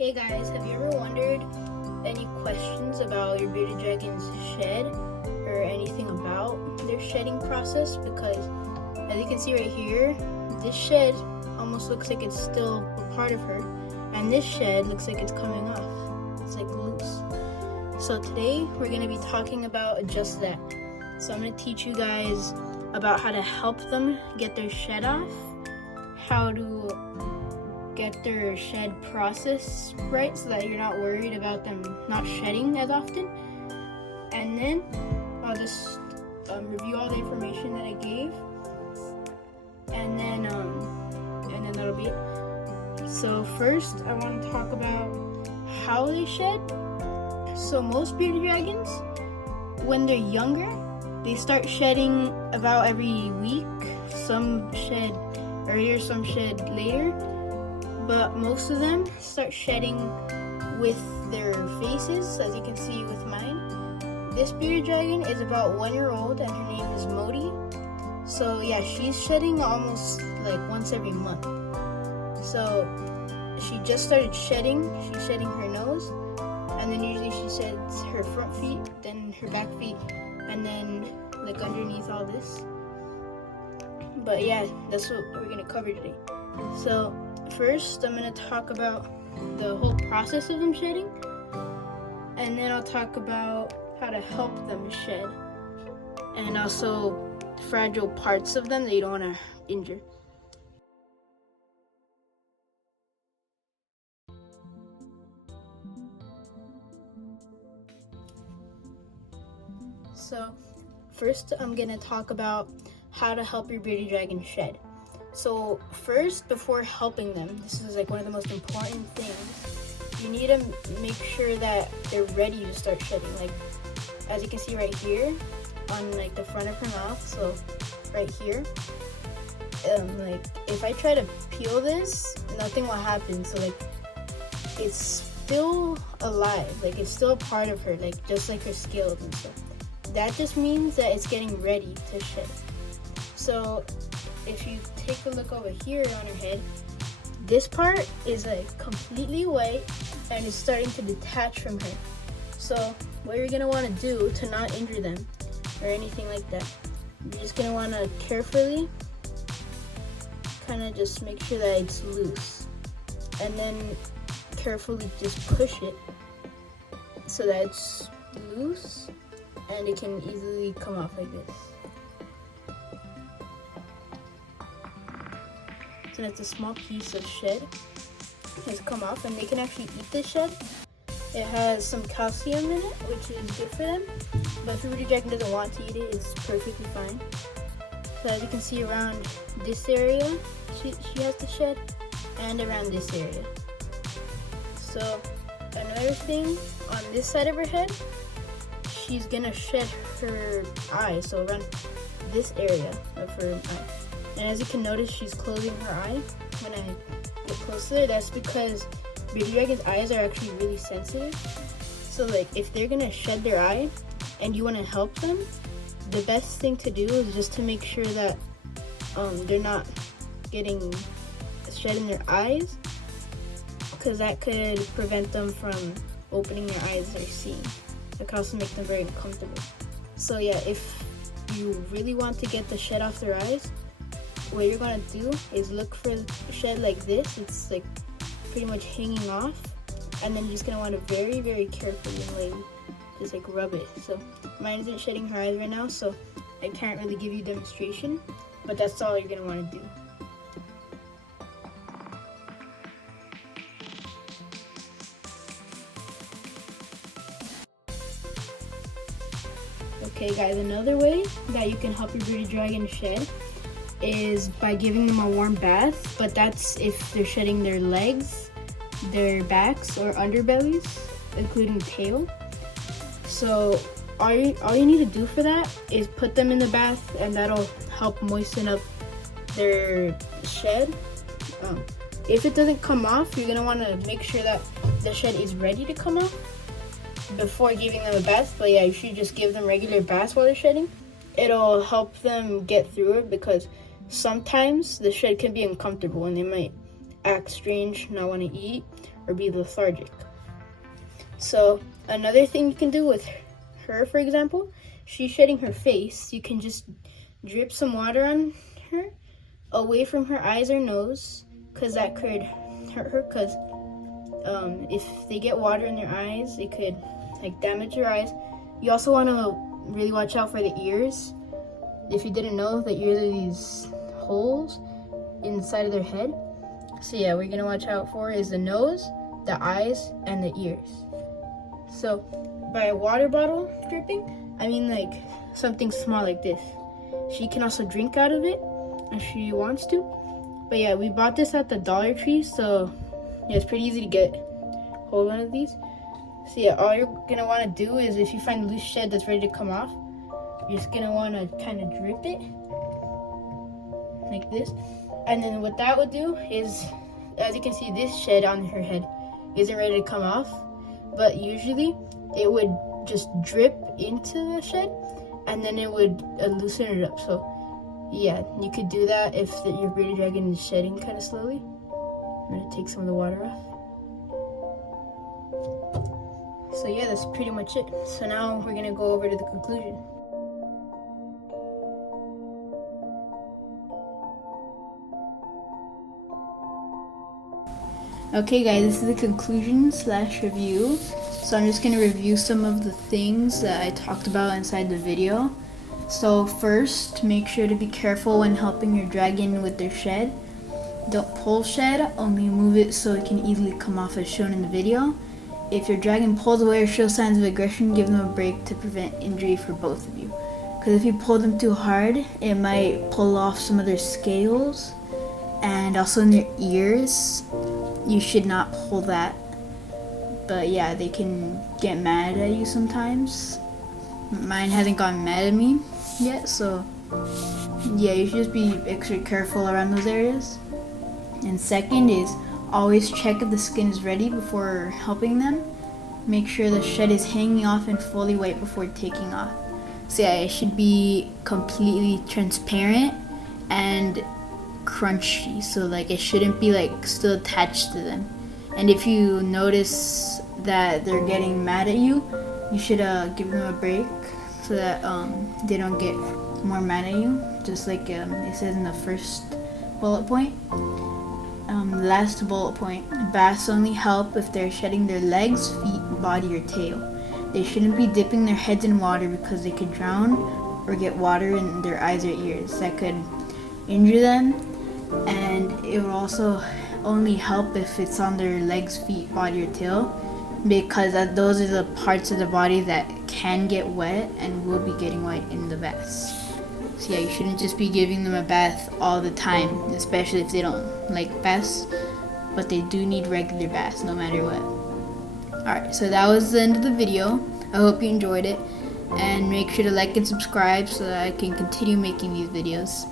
Hey guys, have you ever wondered any questions about your bearded dragon's shed or anything about their shedding process? Because as you can see right here, this shed almost looks like it's still a part of her, and this shed looks like it's coming off. It's like loose. So today we're going to be talking about just that. So I'm going to teach you guys about how to help them get their shed off, how to get their shed process right so that you're not worried about them not shedding as often, and then I'll just review all the information that I gave, and then that'll be it. So first I want to talk about how they shed. So most bearded dragons, when they're younger, they start shedding about every week. Some shed earlier, some shed later, but most of them start shedding with their faces, as you can see with mine. This bearded dragon is about 1 year old and her name is Modi. So yeah, she's shedding almost like once every month. So she just started shedding. She's shedding her nose, and then usually she sheds her front feet, then her back feet, and then like underneath all this. But yeah, that's what we're gonna cover today. So first, I'm going to talk about the whole process of them shedding, and then I'll talk about how to help them shed, and also fragile parts of them that you don't want to injure. So first, I'm going to talk about how to help your bearded dragon shed. So first, before helping them, this is like one of the most important things. You need to make sure that they're ready to start shedding. Like as you can see right here on like the front of her mouth, so right here, like if I try to peel this, nothing will happen. So like it's still alive, like it's still a part of her, like just like her scales and stuff. That just means that it's getting ready to shed. So if you take a look over here on her head, this part is like completely white and it's starting to detach from her. So what you're gonna want to do to not injure them or anything like that, you're just gonna want to carefully kind of just make sure that it's loose, and then carefully just push it so that it's loose and it can easily come off like this. And it's a small piece of shed has come off, and they can actually eat this shed. It has some calcium in it, which is good for them, but if your bearded dragon doesn't want to eat it, it's perfectly fine. So as you can see, around this area she has the shed, and around this area. So another thing, on this side of her head, she's gonna shed her eye, so around this area of her eye. And as you can notice, she's closing her eye. When I get closer, that's because bearded dragon's eyes are actually really sensitive. So like if they're gonna shed their eye and you want to help them, the best thing to do is just to make sure that they're not getting shed in their eyes, because that could prevent them from opening their eyes or seeing. It could also make them very uncomfortable. So yeah, if you really want to get the shed off their eyes, what you're gonna do is look for a shed like this. It's like pretty much hanging off, and then you're just gonna want to very, very carefully and lightly just like rub it. So mine isn't shedding her eyes right now, so I can't really give you a demonstration, but that's all you're gonna want to do. Okay guys, another way that you can help your bearded dragon shed is by giving them a warm bath, but that's if they're shedding their legs, their backs, or underbellies, including tail. So all you need to do for that is put them in the bath, and that'll help moisten up their shed. If it doesn't come off, you're gonna want to make sure that the shed is ready to come off before giving them a bath. But yeah, you should just give them regular baths while they're shedding. It'll help them get through it, because sometimes the shed can be uncomfortable and they might act strange, not want to eat, or be lethargic. So another thing you can do with her, for example, she's shedding her face. You can just drip some water on her away from her eyes or nose, because that could hurt her, because if they get water in their eyes, it could like damage your eyes. You also want to really watch out for the ears. If you didn't know, the ears are these holes inside of their head. So yeah, we're gonna watch out for is the nose, the eyes, and the ears. So by a water bottle dripping, I mean like something small like this. She can also drink out of it if she wants to. But yeah, we bought this at the Dollar Tree, so yeah, it's pretty easy to get hold of one of these. So yeah, all you're gonna want to do is, if you find a loose shed that's ready to come off, you're just gonna want to kind of drip it like this. And then what that would do is, as you can see, this shed on her head isn't ready to come off, but usually it would just drip into the shed and then it would loosen it up. So yeah, you could do that if your bearded dragon is shedding kind of slowly. I'm gonna take some of the water off. So yeah, that's pretty much it. So now we're gonna go over to the conclusion. Okay guys, this is the conclusion / review. So I'm just gonna review some of the things that I talked about inside the video. So first, make sure to be careful when helping your dragon with their shed. Don't pull shed, only move it so it can easily come off as shown in the video. If your dragon pulls away or shows signs of aggression, give them a break to prevent injury for both of you. Because if you pull them too hard, it might pull off some of their scales, and also in their ears. You should not pull that. But yeah, they can get mad at you sometimes. Mine hasn't gotten mad at me yet, so yeah, you should just be extra careful around those areas. And second is, always check if the skin is ready before helping them. Make sure the shed is hanging off and fully white before taking off. So yeah, it should be completely transparent and crunchy, so like it shouldn't be like still attached to them. And if you notice that they're getting mad at you, you should give them a break so that they don't get more mad at you, just like it says in the first bullet point. Last bullet point, baths only help if they're shedding their legs, feet, body, or tail. They shouldn't be dipping their heads in water because they could drown or get water in their eyes or ears. That could injure them, and it will also only help if it's on their legs, feet, body, or tail, because those are the parts of the body that can get wet and will be getting wet in the baths. So yeah, you shouldn't just be giving them a bath all the time, especially if they don't like baths, but they do need regular baths no matter what. Alright, so that was the end of the video. I hope you enjoyed it, and make sure to like and subscribe so that I can continue making these videos.